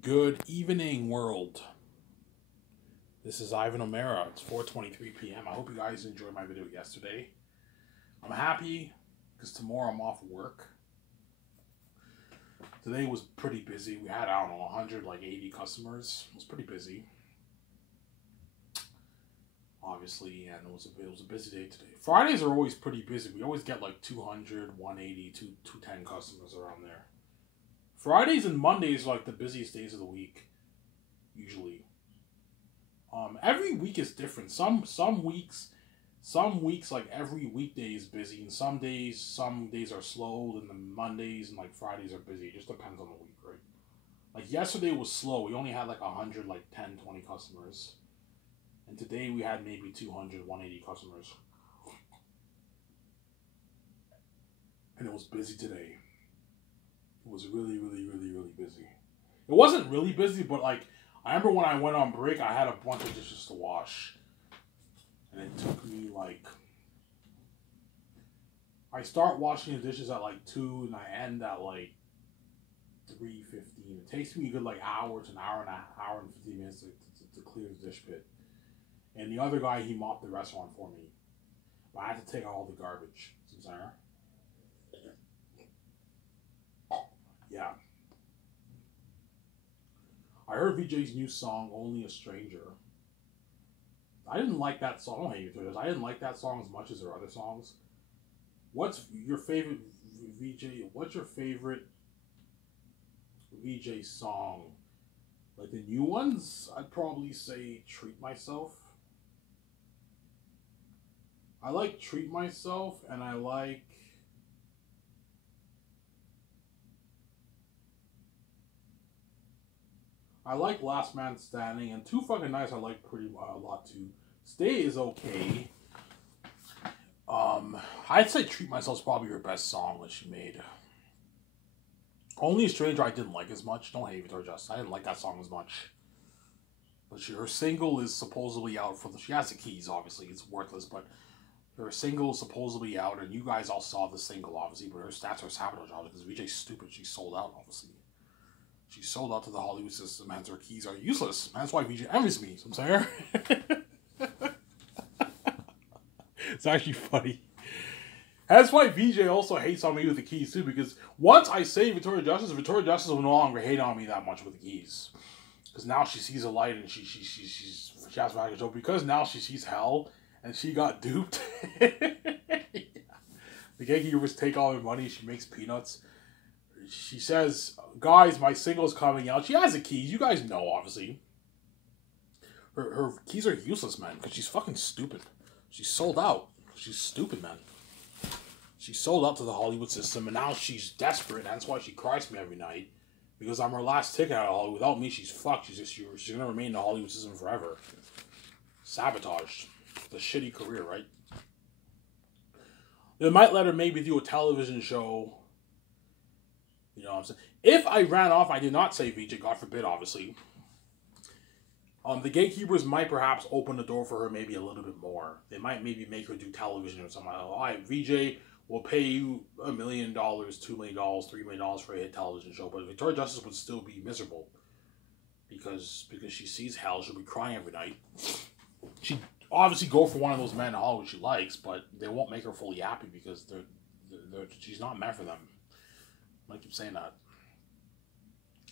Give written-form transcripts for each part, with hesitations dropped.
Good evening, world. This is Ivan O'Mara. It's 4:23 p.m. I hope you guys enjoyed my video yesterday. I'm happy because tomorrow I'm off work. Today was pretty busy. We had, I don't know, 80 customers. It was pretty busy. Obviously, and it was a busy day today. Fridays are always pretty busy. We always get like 200, 180, 210 customers around there. Fridays and Mondays are like the busiest days of the week, usually. Every week is different. Some weeks like every weekday is busy, and some days are slow, and the Mondays and like Fridays are busy. It just depends on the week, right? Like yesterday was slow. We only had like 100, like 10, 20 customers. And today we had maybe 200, 180 customers. And it was busy today. It was really, really, really, really busy. It wasn't really busy, but like, I remember when I went on break, I had a bunch of dishes to wash. And it took me like, I start washing the dishes at like 2 and I end at like 3:15. It takes me a good like hour to an hour and 15 minutes to clear the dish pit. And the other guy, he mopped the restaurant for me. But I had to take out all the garbage. Yeah. I heard VJ's new song, Only a Stranger. I didn't like that song. I don't hate you, I didn't like that song as much as their other songs. What's your favorite VJ? What's your favorite VJ song? Like the new ones, I'd probably say Treat Myself. I like Treat Myself, and I like Last Man Standing, and Too Fucking Nice I like pretty a lot too. Stay is okay. I'd say Treat Myself is probably her best song that she made. Only a Stranger I didn't like as much. Don't hate Victoria Justice. I didn't like that song as much. But her single is supposedly out for she has the keys, obviously. It's worthless, but her single is supposedly out, and you guys all saw the single, obviously, but her stats are sabotage, obviously, because VJ's stupid. She sold out, obviously. She sold out to the Hollywood system, and her keys are useless. That's why VJ envies me, so I'm saying. It's actually funny. That's why VJ also hates on me with the keys, too, because once I say Victoria Justice will no longer hate on me that much with the keys. Because now she sees a light, and she has back control, because now she sees hell, and she got duped. The gatekeepers take all her money, she makes peanuts. She says, guys, my single's coming out. She has the keys. You guys know, obviously. Her keys are useless, man, because she's fucking stupid. She's sold out. She's stupid, man. She sold out to the Hollywood system, and now she's desperate. And that's why she cries to me every night. Because I'm her last ticket out of Hollywood. Without me, she's fucked. She's going to remain in the Hollywood system forever. Sabotaged. The shitty career, right? They might let her maybe do a television show. You know what I'm saying? If I ran off, I did not say VJ, God forbid, obviously. The gatekeepers might perhaps open the door for her maybe a little bit more. They might maybe make her do television or something. All right, VJ will pay you $1 million, $2 million, $3 million for a hit television show, but Victoria Justice would still be miserable because she sees hell. She'll be crying every night. She'd obviously go for one of those men in Hollywood she likes, but they won't make her fully happy because she's not meant for them. I keep saying that.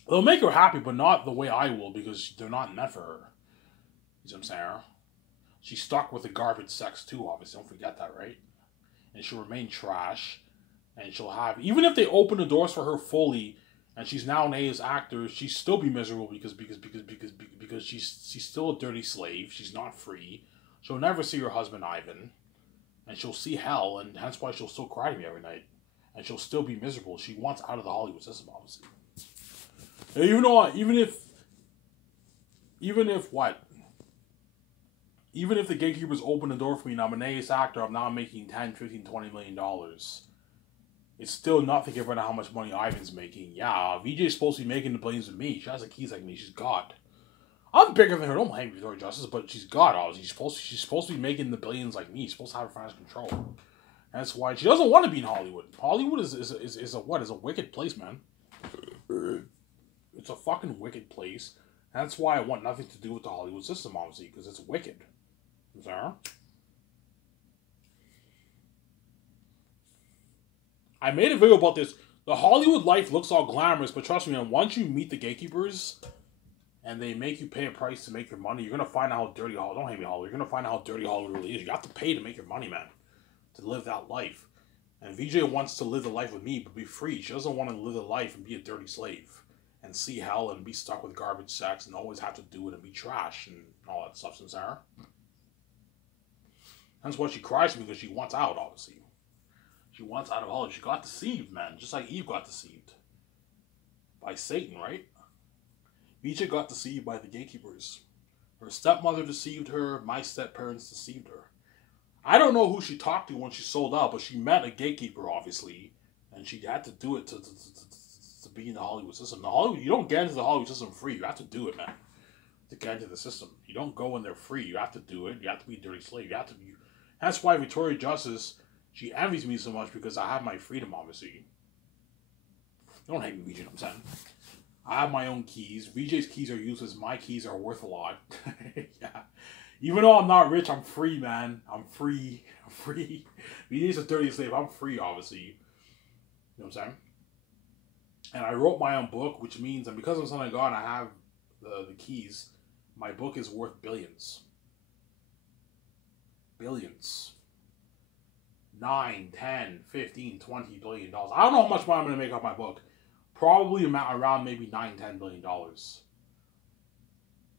They'll make her happy, but not the way I will, because they're not meant for her. You know what I'm saying? She's stuck with the garbage sex too, obviously. Don't forget that, right? And she'll remain trash. And she'll have, even if they open the doors for her fully, and she's now an A-list actor, she'll still be miserable because she's still a dirty slave. She's not free. She'll never see her husband Ivan, and she'll see hell, and that's why she'll still cry to me every night. And she'll still be miserable. She wants out of the Hollywood system, obviously. And even if the gatekeepers open the door for me and I'm an A-list actor, I'm now making $10, $15, $20 million. It's still nothing compared to how much money Ivan's making. Yeah, VJ's supposed to be making the billions with me. She has the keys like me. She's God. I'm bigger than her. Don't hate Victoria Justice, but she's God, obviously. She's supposed to be making the billions like me. She's supposed to have her financial control. That's why she doesn't want to be in Hollywood. Hollywood is a wicked place, man. It's a fucking wicked place. And that's why I want nothing to do with the Hollywood system, obviously, because it's wicked. Sarah? I made a video about this. The Hollywood life looks all glamorous, but trust me, man, once you meet the gatekeepers and they make you pay a price to make your money, you're gonna find out how dirty Hollywood. Don't hate me, Hollywood. You're gonna find out how dirty Hollywood really is. You have to pay to make your money, man, to live that life. And VJ wants to live the life with me, but be free. She doesn't want to live the life and be a dirty slave and see hell and be stuck with garbage sex and always have to do it and be trash and all that stuff, Sarah. That's why she cries to me, because she wants out, obviously. She wants out of Hollywood. She got deceived, man. Just like Eve got deceived. By Satan, right? VJ got deceived by the gatekeepers. Her stepmother deceived her. My step-parents deceived her. I don't know who she talked to when she sold out, but she met a gatekeeper, obviously. And she had to do it to be in the Hollywood system. You don't get into the Hollywood system free. You have to do it, man. To get into the system. You don't go in there free. You have to do it. You have to be a dirty slave. You have to be... That's why Victoria Justice... She envies me so much because I have my freedom, obviously. Don't hate me, VJ, you know what I'm saying? I have my own keys. VJ's keys are useless. My keys are worth a lot. Yeah. Even though I'm not rich, I'm free, man. I'm free. I'm free. VJ's a dirty slave. I'm free, obviously. You know what I'm saying? And I wrote my own book, which means, and because I'm son of God, I have the keys. My book is worth billions. Billions. 9, 10, 15, 20 billion dollars. I don't know how much money I'm going to make off my book. Probably around maybe $9-10 billion.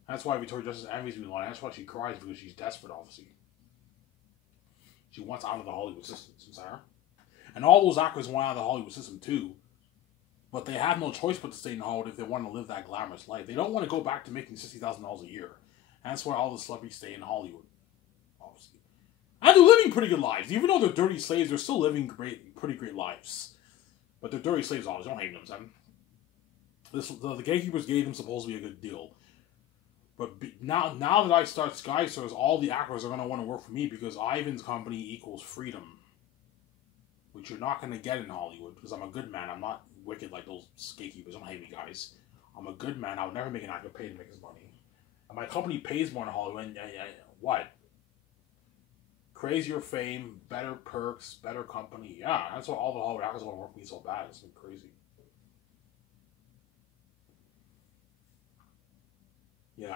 That's why Victoria Justice envies me a lot. That's why she cries, because she's desperate, obviously. She wants out of the Hollywood system, Sarah. And all those actors want out of the Hollywood system too. But they have no choice but to stay in Hollywood if they want to live that glamorous life. They don't want to go back to making $60,000 a year. And that's why all the celebrities stay in Hollywood, obviously. And they're living pretty good lives. Even though they're dirty slaves, they're still living pretty great lives. But they're dirty slaves, always. Don't hate them, son. The gatekeepers gave them supposedly a good deal. But now that I start Sky Stars, all the actors are going to want to work for me because Ivan's company equals freedom. Which you're not going to get in Hollywood because I'm a good man. I'm not wicked like those gatekeepers. Don't hate me, guys. I'm a good man. I would never make an actor pay to make his money. And my company pays more in Hollywood. And what? Crazier fame, better perks, better company. Yeah, that's why all the Hollywood actors want to work with me so bad. It's been crazy. Yeah.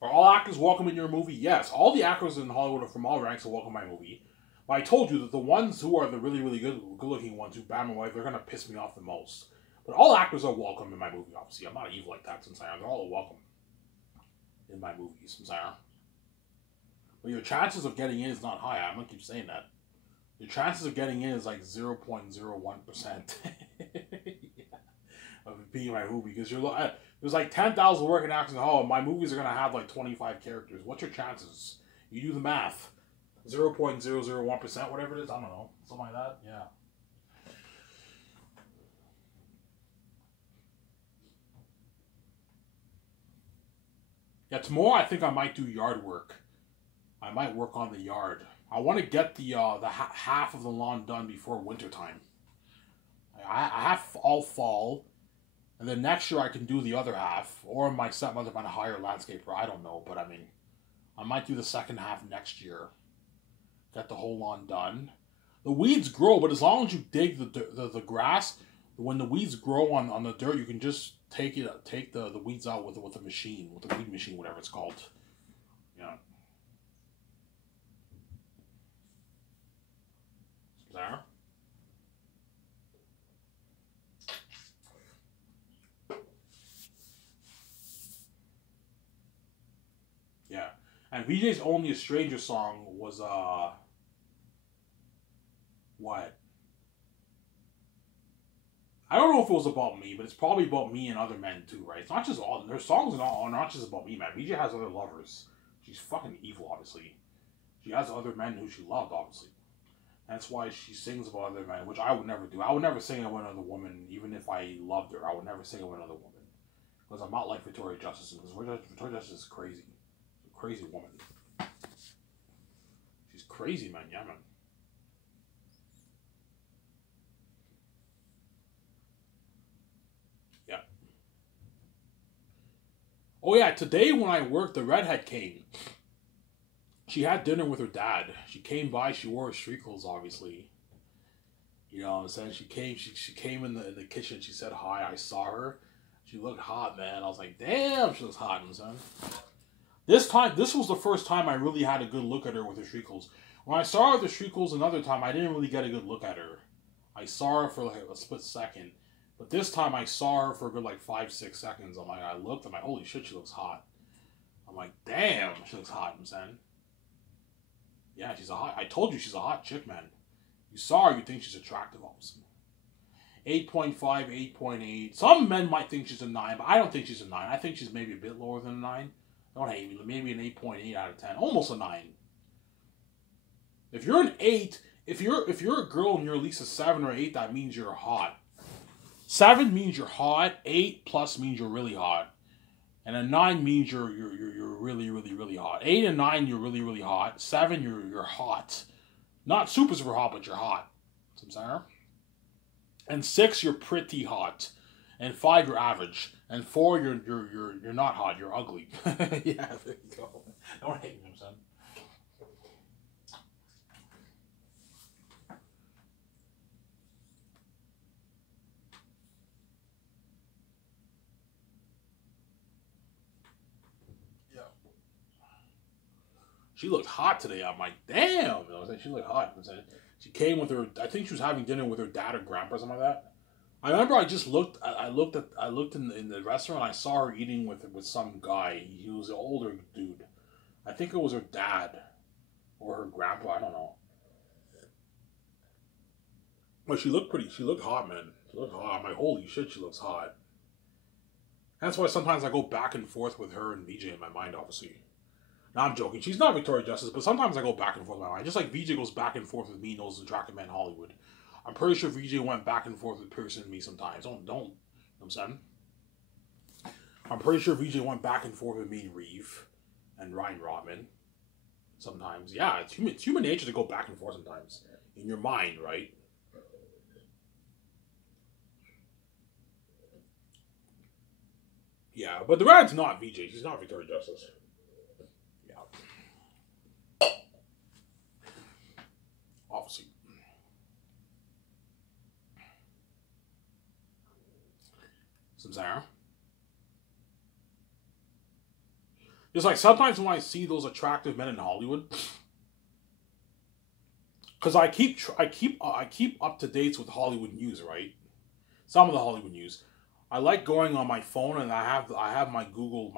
Are all actors welcome in your movie? Yes. All the actors in Hollywood are from all ranks are welcome in my movie. But I told you that the ones who are the really, really good-looking ones who ban my wife, they're going to piss me off the most. But all actors are welcome in my movie, obviously. I'm not evil like that, since they're all welcome in my movies, Sarah. But your chances of getting in is not high. I'm gonna keep saying that. Your chances of getting in is like 0.01% of being in my movie, because there's like 10,000 working actors in the hall, and my movies are gonna have like 25 characters. What's your chances? You do the math. 0.001%, whatever it is. I don't know, something like that. Yeah. Yeah, tomorrow I think I might do yard work. I might work on the yard. I want to get the half of the lawn done before wintertime. I have all fall, and then next year I can do the other half, or my stepmother might hire a landscaper. I don't know, but I mean, I might do the second half next year. Get the whole lawn done. The weeds grow, but as long as you dig the grass, when the weeds grow on the dirt, you can just take the weeds out with a machine, with a weed machine, whatever it's called. Yeah. There. Yeah. And VJ's Only a Stranger song was what? I don't know if it was about me, but it's probably about me and other men too, right? It's not just all their songs are not just about me, man. VJ has other lovers. She's fucking evil, obviously. She has other men who she loved, obviously. That's why she sings about other men, which I would never do. I would never sing about another woman, even if I loved her. I would never sing about another woman. Because I'm not like Victoria Justice. Because Victoria Justice is crazy. She's a crazy woman. She's crazy, man. Yeah, man. Oh yeah, today when I worked, the redhead came. She had dinner with her dad. She came by. She wore her streakles, obviously. You know what I'm saying? She came. She came in the kitchen. She said hi. I saw her. She looked hot, man. I was like, damn, she looks hot, son. This was the first time I really had a good look at her with her streakles. When I saw her with the streakles another time, I didn't really get a good look at her. I saw her for like a split second. But this time I saw her for a good like 5-6 seconds. I'm like, I looked, I'm like, holy shit, she looks hot. I'm like, damn, she looks hot, I'm saying. Yeah, I told you she's a hot chick, man. You saw her, you think she's attractive, obviously. 8.5, 8.8. Some men might think she's a 9, but I don't think she's a 9. I think she's maybe a bit lower than a 9. Don't hate me. Maybe an 8.8 out of 10. Almost a 9. If you're an 8, if you're a girl and you're at least a 7 or 8, that means you're hot. 7 means you're hot. 8 plus means you're really hot. And a 9 means you're really, really, really hot. 8 and 9, you're really, really hot. 7, you're hot. Not super, super hot, but you're hot. See what I'm saying? And 6, you're pretty hot. And 5, you're average. And 4, you're not hot. You're ugly. Yeah, there you go. Don't hate me, son. Yeah. She looked hot today. I'm like, damn. I was like, she looked hot. She came with her. I think she was having dinner with her dad or grandpa or something like that. I remember I just looked. I looked in the restaurant. I saw her eating with some guy. He was an older dude. I think it was her dad or her grandpa. I don't know. But she looked pretty. She looked hot, man. She looked hot. I'm like, holy shit, she looks hot. That's why sometimes I go back and forth with her and VJ in my mind, obviously. No, I'm joking. She's not Victoria Justice, but sometimes I go back and forth in my mind. Just like VJ goes back and forth with me and those attractive men in Hollywood. I'm pretty sure VJ went back and forth with Pearson and me sometimes. Don't. You know what I'm saying? I'm pretty sure VJ went back and forth with me and Reeve and Ryan Rodman. Sometimes. Yeah, it's human nature to go back and forth sometimes. In your mind, right? Yeah, but the red's not VJ. She's not Victoria Justice. Yeah. Obviously. Some Sarah. Just like sometimes when I see those attractive men in Hollywood, because I keep up to dates with Hollywood news, right? Some of the Hollywood news. I like going on my phone and I have my Google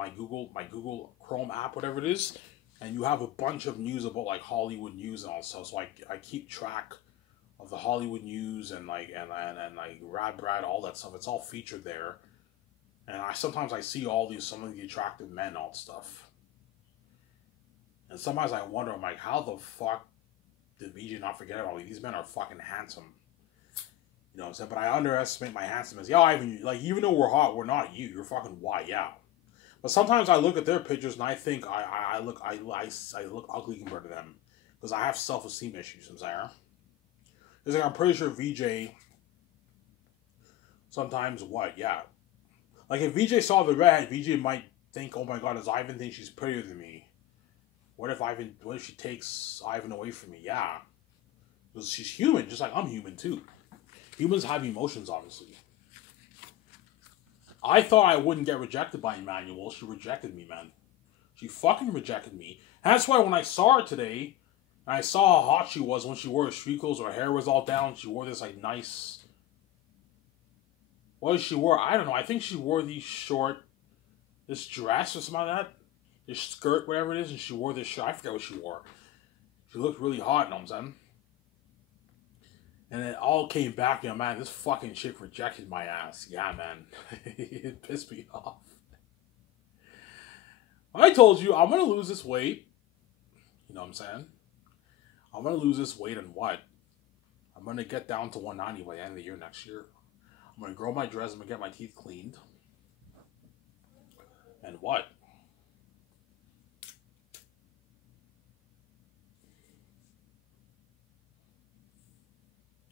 Chrome app, whatever it is, and you have a bunch of news about like Hollywood news and all stuff. So I keep track of the Hollywood news and like Rad Brad, all that stuff. It's all featured there. And sometimes I see some of the attractive men and all that stuff. And sometimes I wonder, I'm like, how the fuck did VJ not forget about me? These men are fucking handsome. You know what I'm saying? But I underestimate my handsomeness. Yeah, even though we're hot, we're not you. You're fucking white, yeah. But sometimes I look at their pictures and I think I look ugly compared to them. Because I have self-esteem issues, I'm saying. It's like I'm pretty sure VJ sometimes what, yeah. Like if VJ saw the red, VJ might think, oh my god, does Ivan think she's prettier than me? What if she takes Ivan away from me? Yeah. Because she's human, just like I'm human too. Humans have emotions, obviously. I thought I wouldn't get rejected by Emmanuel. She rejected me, man. She fucking rejected me. And that's why when I saw her today, and I saw how hot she was when she wore her streakles, her hair was all down, she wore this like nice... What did she wear? I don't know. I think she wore this dress or something like that. This skirt, whatever it is, and she wore this shirt. I forget what she wore. She looked really hot, you know what I'm saying? And it all came back, you know, man, this fucking chick rejected my ass. Yeah, man. It pissed me off. I told you, I'm going to lose this weight. You know what I'm saying? I'm going to lose this weight and what? I'm going to get down to 190 by the end of the year next year. I'm going to grow my dreads. I'm going to get my teeth cleaned. And what?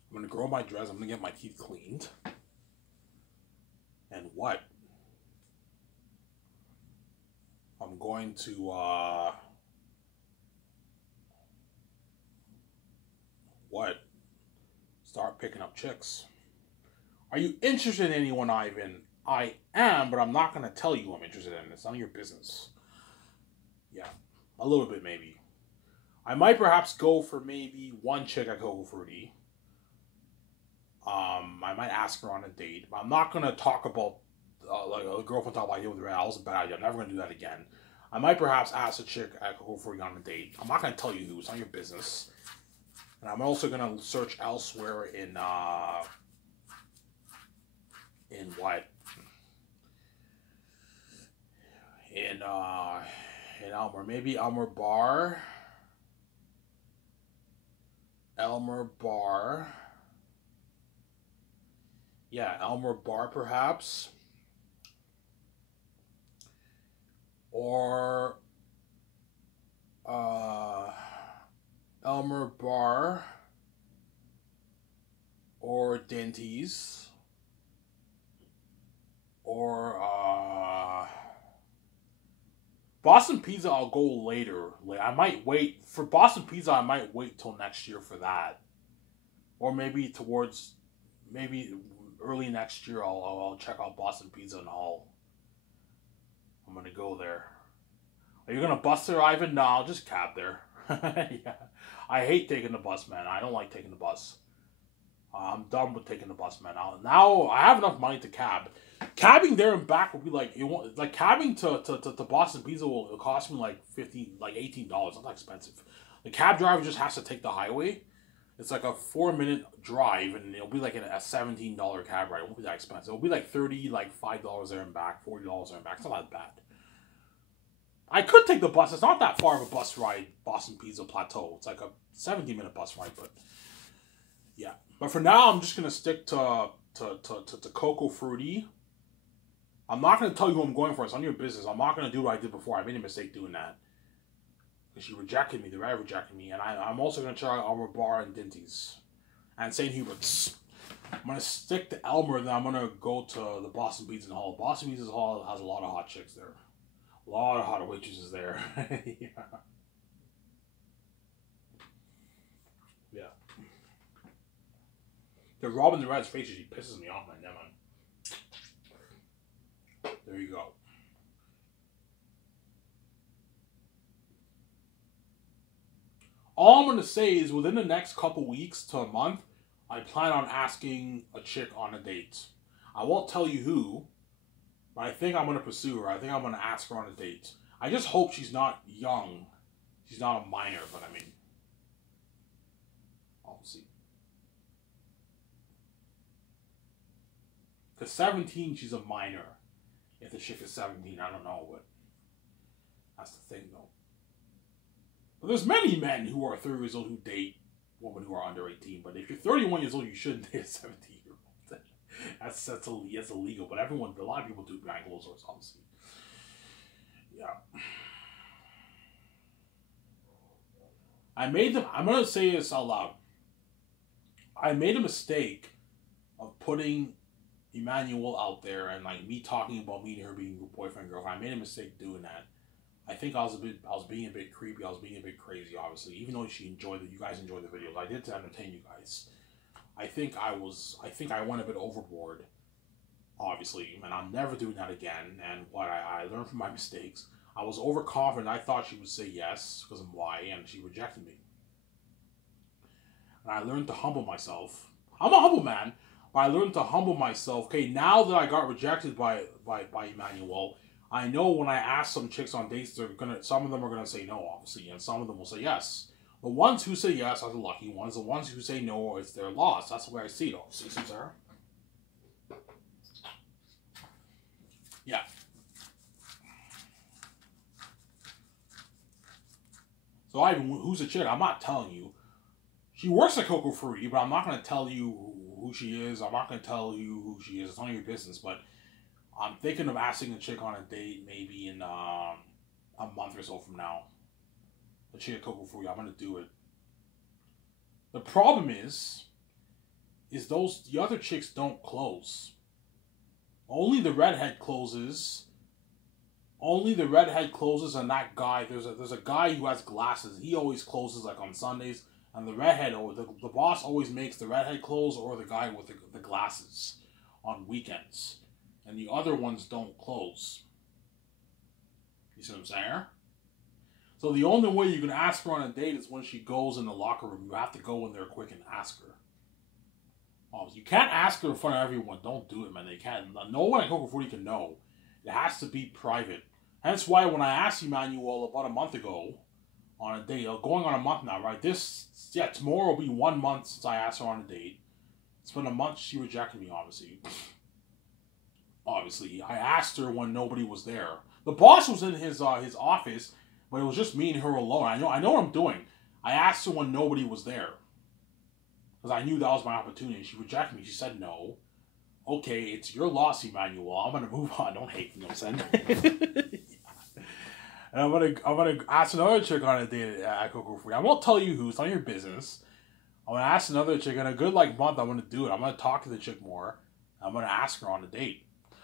I'm going to grow my dreads. I'm going to get my teeth cleaned. And what? I'm going to what? Start picking up chicks. Are you interested in anyone, Ivan? I am, but I'm not going to tell you I'm interested in. It's none of your business. Yeah, a little bit maybe. I might perhaps go for maybe one chick at Coco Fruity. I might ask her on a date, but I'm not going to talk about like a girlfriend talk about you with the red. That was a bad idea. I'm never going to do that again. I might perhaps ask a chick at Coco Fruity on a date. I'm not going to tell you who. It's not your business. And I'm also going to search elsewhere in what? In Elmer. Maybe Elmer Bar. Elmer Bar. Yeah, Elmer Bar perhaps. Or Elmer Bar. Or Denty's. Or Boston Pizza I'll go later. I might wait for Boston Pizza. I might wait till next year for that, or maybe early next year. I'll check out Boston Pizza and I'm gonna go there. Are you gonna bus there, Ivan? No, I'll just cab there. Yeah, I hate taking the bus, man. I don't like taking the bus. I'm done with taking the bus, man. Now I have enough money to cab. Cabbing there and back will be like cabbing to Boston Pizza will cost me like $18. Not that expensive. The cab driver just has to take the highway. It's like a 4-minute drive, and it'll be like a $17 cab ride. It won't be that expensive. It'll be like $5 there and back, $40 there and back. It's not that bad. I could take the bus. It's not that far of a bus ride, Boston Pizza Plateau. It's like a 17-minute bus ride, but yeah. But for now, I'm just gonna stick to Coco Fruity. I'm not going to tell you who I'm going for. It's none of your business. I'm not going to do what I did before. I made a mistake doing that. Because she rejected me. The red rejected me. And I'm also going to try Elmer Bar and Denty's. And St. Hubert's. I'm going to stick to Elmer. Then I'm going to go to the Boston Pizza Hall. Boston Pizza Hall has a lot of hot chicks there. A lot of hot waitresses there. Yeah. Yeah. The Robin the Red's face, she pisses me off, man. Never mind. There you go. All I'm going to say is within the next couple weeks to a month, I plan on asking a chick on a date. I won't tell you who, but I think I'm going to pursue her. I think I'm going to ask her on a date. I just hope she's not young. She's not a minor, but I mean, I'll see. Because 17, she's a minor. If the chick is 17, I don't know, but that's the thing, though. But there's many men who are 30 years old who date women who are under 18. But if you're 31 years old, you shouldn't date a 17-year-old. That's illegal. But a lot of people do behind closed doors, obviously. Yeah. I'm going to say this out loud. I made a mistake of putting Emmanuel out there and like me talking about me and her being boyfriend girlfriend. I made a mistake doing that. I think I was being a bit creepy. I was being a bit crazy, obviously. Even though you guys enjoyed the videos, I did to entertain you guys. I think I went a bit overboard, obviously, and I'm never doing that again. And what I learned from my mistakes, I was overconfident. I thought she would say yes because I'm white, and she rejected me. And I learned to humble myself. I'm a humble man. But I learned to humble myself. Okay, now that I got rejected by Emmanuel, I know when I ask some chicks on dates, some of them are gonna say no, obviously, and some of them will say yes. The ones who say yes are the lucky ones. The ones who say no, it's their loss. That's the way I see it. All. See, Sarah? Yeah. So who's the chick? I'm not telling you. She works at Coco Fruity, but I'm not going to tell you who she is. I'm not going to tell you who she is. It's none of your business. But I'm thinking of asking a chick on a date maybe in a month or so from now. A chick at Coco Fruity. I'm going to do it. The problem is the other chicks don't close. Only the redhead closes. Only the redhead closes, and that guy, there's a guy who has glasses. He always closes like on Sundays, and the redhead, or the boss always makes the redhead close, or the guy with the glasses on weekends, and the other ones don't close. You see what I'm saying? So the only way you can ask her on a date is when she goes in the locker room. You have to go in there quick and ask her. Oh, you can't ask her in front of everyone. Don't do it, man. They can't. No one at Coco Frutti can know. It has to be private. Hence why when I asked Emmanuel about a month ago on a date, going on a month now, right? Tomorrow will be 1 month since I asked her on a date. It's been a month. She rejected me, obviously. Obviously, I asked her when nobody was there. The boss was in his office, but it was just me and her alone. I know what I'm doing. I asked her when nobody was there. Because I knew that was my opportunity. She rejected me. She said no. Okay, it's your loss, Emmanuel. I'm gonna move on. Don't hate me, you know what I'm saying? And I'm gonna ask another chick on a date at Coco Frutti. I won't tell you who. It's not your business. I'm gonna ask another chick in a good month. I'm gonna do it. I'm gonna talk to the chick more. I'm gonna ask her on a date.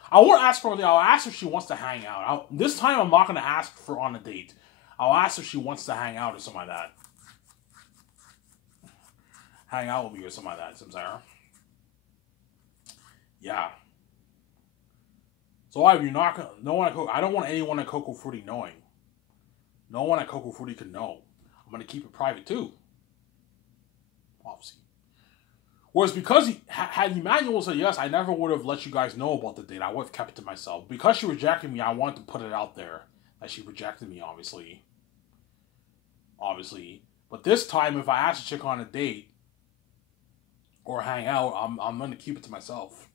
I won't ask her on a date. I'll ask her if she wants to hang out. This time I'm not gonna ask for on a date. I'll ask her if she wants to hang out or something like that. Hang out with me or something like that. Sarah. Yeah. So you're not gonna. No one. I don't want anyone at Coco Frutti knowing. No one at Coco Frutti can know. I'm gonna keep it private too. Obviously. Whereas because had Emmanuel said yes, I never would have let you guys know about the date. I would have kept it to myself. Because she rejected me, I wanted to put it out there that she rejected me. Obviously. But this time, if I ask a chick on a date or hang out, I'm gonna keep it to myself.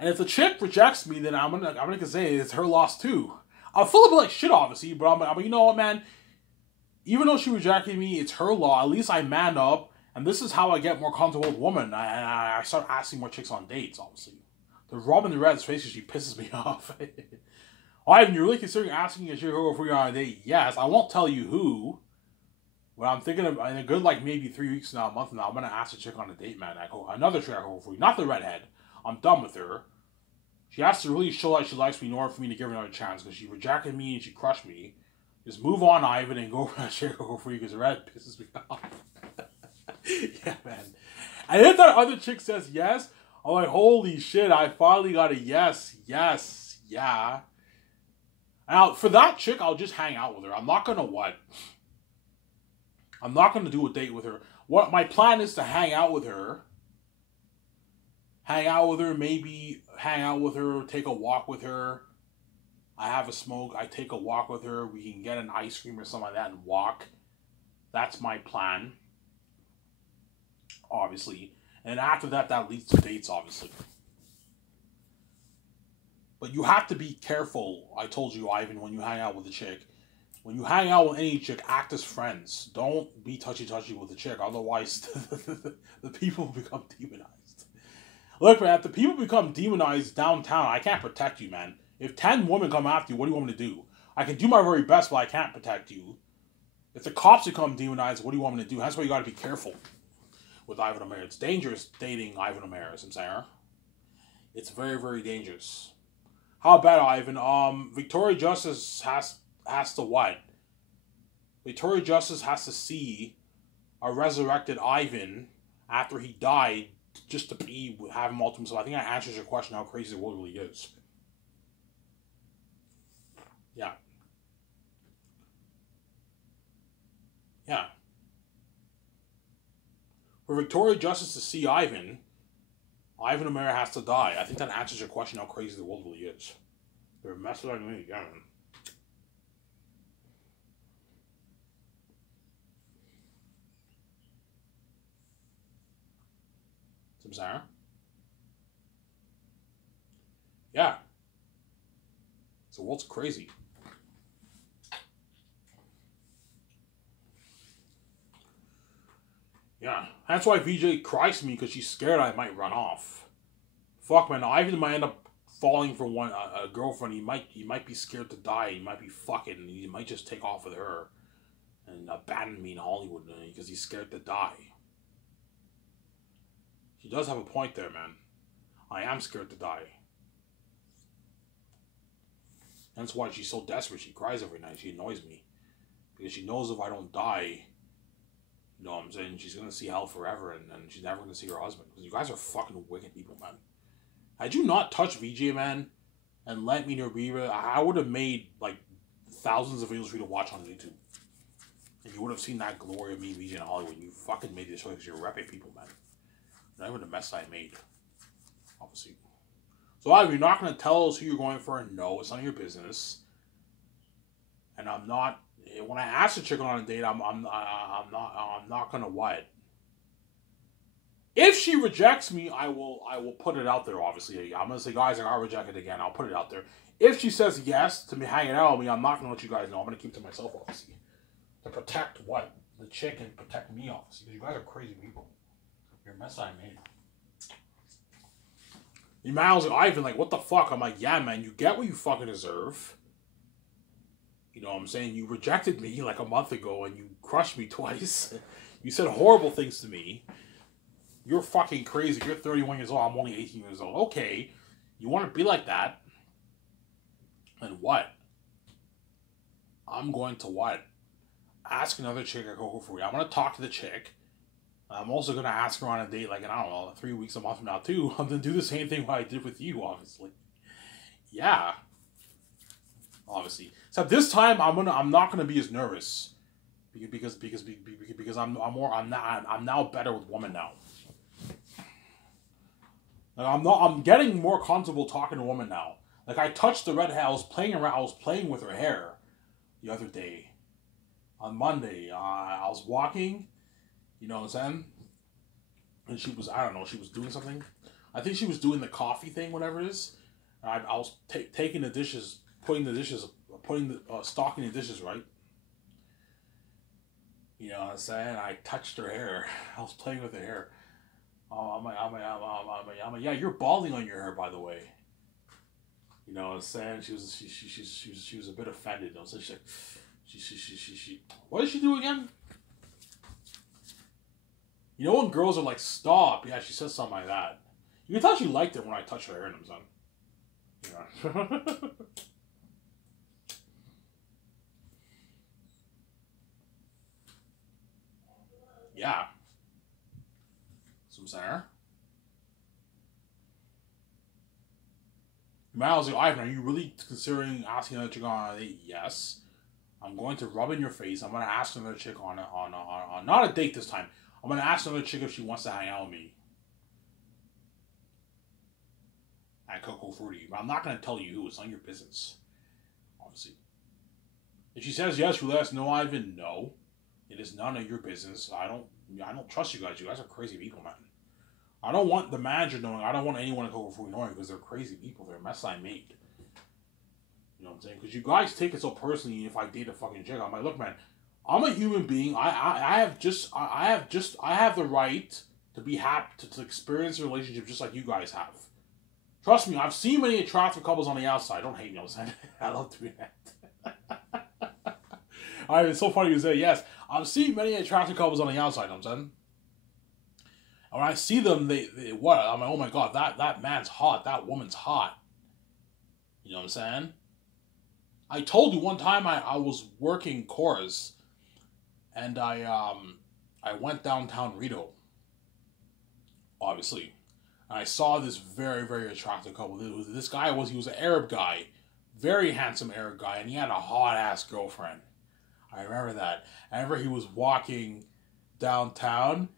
And if the chick rejects me, then I'm gonna say it's her loss too. I'll feel a bit like shit, obviously, but I'm you know what, man? Even though she rejected me, it's her law. At least I man up, and this is how I get more comfortable with women. I start asking more chicks on dates, obviously. The Robin the Red's face, she pisses me off. Ivan, you're really considering asking a chick over you on a date? Yes, I won't tell you who. But I'm thinking of, in a good, maybe 3 weeks now, a month now, I'm going to ask a chick on a date, man. Another chick I go for you. Not the redhead. I'm done with her. She has to really show that she likes me in order for me to give her another chance. Because she rejected me and she crushed me. Just move on, Ivan, and go for that chick I go for you. Because the red pisses me off. Yeah, man. And if that other chick says yes, I'm like, holy shit, I finally got a yes, yeah. Now, for that chick, I'll just hang out with her. I'm not going to what? I'm not going to do a date with her. What my plan is to hang out with her, maybe hang out with her, take a walk with her. I have a smoke, I take a walk with her, we can get an ice cream or something like that and walk. That's my plan. Obviously. And after that, that leads to dates, obviously. But you have to be careful, I told you, Ivan, when you hang out with a chick. When you hang out with any chick, act as friends. Don't be touchy-touchy with the chick. Otherwise, the people become demonized. Look, man, if the people become demonized downtown, I can't protect you, man. If 10 women come after you, what do you want me to do? I can do my very best, but I can't protect you. If the cops become demonized, what do you want me to do? That's why you got to be careful with Ivan O'Meara. It's dangerous dating Ivan O'Meara, Sarah. It's very, very dangerous. How about Ivan? Victoria Justice has to what? Victoria Justice has to see a resurrected Ivan after he died just to have him all to himself. I think that answers your question how crazy the world really is. Yeah. Yeah. For Victoria Justice to see Ivan O'Meara has to die. I think that answers your question how crazy the world really is. They're messing with me again. Sarah? Yeah. So what's crazy? Yeah. That's why VJ cries to me because she's scared I might run off. Fuck, man. Ivan might end up falling for a girlfriend. He might be scared to die. He might be fucking. He might just take off with her and abandon me in Hollywood because he's scared to die. She does have a point there, man. I am scared to die. That's why she's so desperate. She cries every night. She annoys me. Because she knows if I don't die, you know what I'm saying, she's going to see hell forever, and she's never going to see her husband. Because you guys are fucking wicked people, man. Had you not touched VJ, man, and let me know Reba, I would have made, like, thousands of videos for you to watch on YouTube. And you would have seen that glory of me, VJ, in Hollywood. You fucking made this choice because you're repping people, man. Not even the mess I made. Obviously. So either you're not going to tell us who you're going for, and no, it's none of your business. And I'm not... When I ask a chick on a date, I'm not gonna what. If she rejects me, I will put it out there. Obviously, I'm gonna say, guys, I got rejected again. I'll put it out there. If she says yes to me hanging out with me, I'm not gonna let you guys know. I'm gonna keep it to myself, obviously, to protect what, the chick, and protect me, obviously, because you guys are crazy people. You're a mess I made. The man was like, Ivan, like, what the fuck? I'm like, yeah, man, you get what you fucking deserve. You know what I'm saying? You rejected me like a month ago and you crushed me twice. You said horrible things to me. You're fucking crazy. You're 31 years old. I'm only 18 years old. Okay. You want to be like that? And what? I'm going to what? Ask another chick I go for you. I'm going to talk to the chick. I'm also going to ask her on a date like, I don't know, 3 weeks, a month from now too. I'm going to do the same thing what I did with you, obviously. Yeah. Obviously, except this time I'm not gonna be as nervous because I'm now better with women now. Like I'm getting more comfortable talking to women now. Like I touched the red hair. I was playing with her hair the other day. On Monday, I was walking, you know what I'm saying, and she was, I don't know, she was doing something. I think she was doing the coffee thing, whatever it is. I was taking the dishes. Stocking the dishes, right? You know what I'm saying? I touched her hair. I was playing with her hair. I'm like, yeah, you're balding on your hair, by the way. You know what I'm saying? She was a bit offended. You know, so she what did she do again? You know when girls are like, stop. Yeah, she says something like that. You can tell she liked it when I touched her hair, you know. Yeah. Some center. Miles, like, Ivan, are you really considering asking another chick on a date? Yes. I'm going to rub in your face. I'm going to ask another chick on not a date this time. I'm going to ask another chick if she wants to hang out with me. At Coco Fruity. But I'm not going to tell you who. It's none of your business. Obviously. If she says yes, you let us know, Ivan. No. It is none of your business. I don't trust you guys. You guys are crazy people, man. I don't want the manager knowing. I don't want anyone at Coco Fruity knowing because they're crazy people. They're a mess I made. You know what I'm saying? Because you guys take it so personally. If I date a fucking chick, I'm like, look, man, I'm a human being. I have the right to be happy to experience a relationship just like you guys have. Trust me, I've seen many attractive couples on the outside. Don't hate me, I'm saying. I love doing that. It's so funny you say yes. I've seen many attractive couples on the outside, I'm saying. And when I see them, they what? I'm like, oh my god, that man's hot, that woman's hot. You know what I'm saying? I told you one time I was working chorus, and I went downtown Rito, obviously. And I saw this very, very attractive couple. This guy he was an Arab guy, very handsome Arab guy, and he had a hot ass girlfriend. I remember that. I remember he was walking downtown,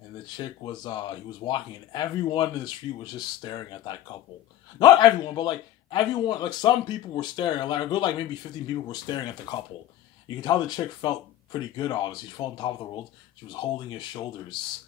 and the chick was he was walking, and everyone in the street was just staring at that couple. Not everyone, but like everyone, like some people were staring. Like a good like maybe 15 people were staring at the couple. You can tell the chick felt pretty good. Obviously, she felt on top of the world. She was holding his shoulders.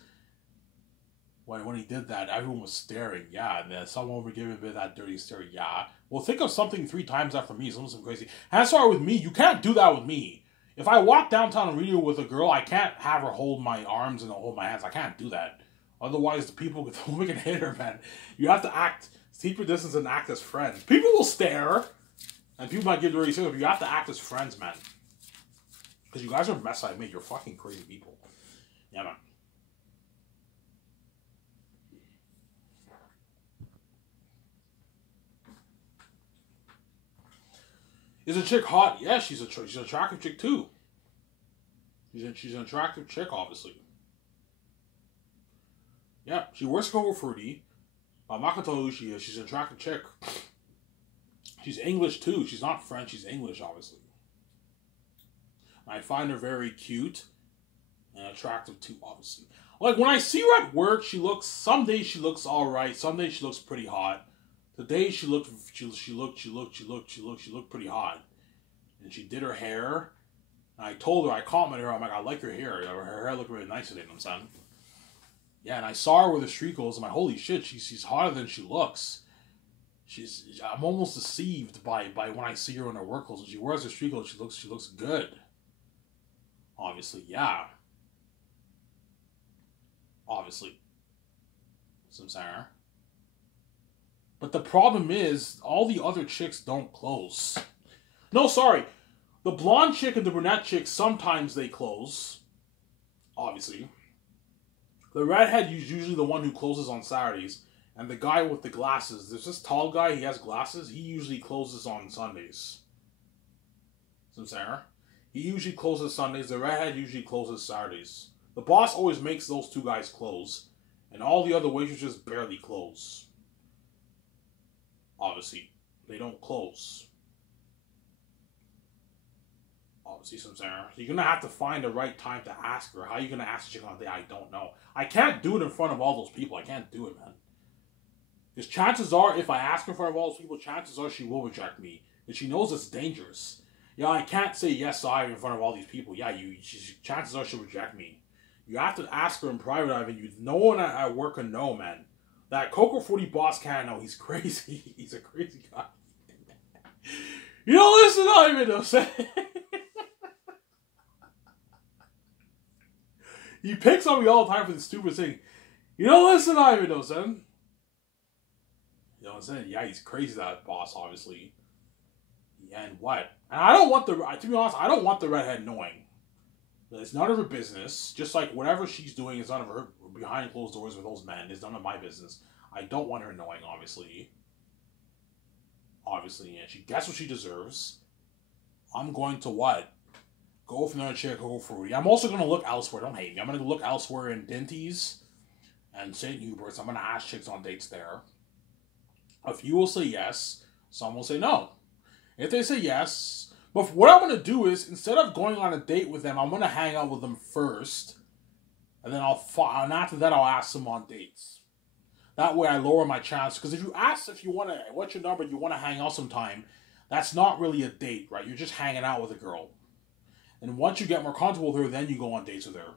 When he did that, everyone was staring. Yeah, and then someone would give him a bit of that dirty stare. Yeah. Well, think of something 3 times after me. Something crazy. And that's with me. You can't do that with me. If I walk downtown and Rio with a girl, I can't have her hold my arms and hold my hands. I can't do that. Otherwise, the women can hit her, man. You have to keep your distance and act as friends. People will stare, and people might give dirty stare, but you have to act as friends, man. Because you guys are a mess I made. You're fucking crazy people. Yeah, man. Is a chick hot? Yeah, she's an attractive chick too. She's an attractive chick, obviously. Yeah, she works for Coco Fruity. I'm not gonna tell you who she is. She's an attractive chick. She's English too. She's not French. She's English, obviously. I find her very cute and attractive too, obviously. Like when I see her at work, some days she looks alright, some days she looks pretty hot. Today she looked pretty hot. And she did her hair. And I told her, I commented her, I'm like, I like her hair. Her hair looked really nice today, you know what I'm saying? Yeah, and I saw her with the street clothes. I'm like, holy shit, she's hotter than she looks. I'm almost deceived by when I see her in her work clothes. When she wears her street clothes, she looks good. Obviously, yeah. Obviously. Some Sarah. But the problem is, all the other chicks don't close. No, sorry. The blonde chick and the brunette chick, sometimes they close. Obviously. The redhead is usually the one who closes on Saturdays. And the guy with the glasses, there's this tall guy, he has glasses, he usually closes on Sundays. Some Sarah. He usually closes Sundays, the redhead usually closes Saturdays. The boss always makes those two guys close. And all the other waitresses barely close. Obviously, they don't close. Obviously, some Sarah. So you're going to have to find the right time to ask her. How are you going to ask a chick on a date? I don't know. I can't do it in front of all those people. I can't do it, man. Because chances are, if I ask her in front of all those people, chances are she will reject me. And she knows it's dangerous. Yeah, I can't say yes, sorry in front of all these people. Yeah, chances are she'll reject me. You have to ask her in private, Ivan. No one at work can know, man. That Coco Fruity boss can't know. He's crazy. He's a crazy guy. You don't listen to Ivan, though, say. He picks on me all the time for the stupid thing. You don't listen to Ivan, though, son. You know what I'm saying? Yeah, he's crazy, that boss, obviously. And what? And I don't want to be honest, I don't want the redhead knowing. It's none of her business. Just like whatever she's doing is none of her behind closed doors with those men. It's none of my business. I don't want her knowing, obviously. Obviously, and she gets what she deserves. I'm going to what? Go for another chick, go for Fruity. I'm also going to look elsewhere. Don't hate me. I'm going to look elsewhere in Dinty's and St. Hubert's. I'm going to ask chicks on dates there. A few will say yes. Some will say no. If they say yes, but what I'm going to do is, instead of going on a date with them, I'm going to hang out with them first. And then and after that, I'll ask them on dates. That way I lower my chance. Because if you ask if you want to, what's your number, you want to hang out sometime, that's not really a date, right? You're just hanging out with a girl. And once you get more comfortable with her, then you go on dates with her.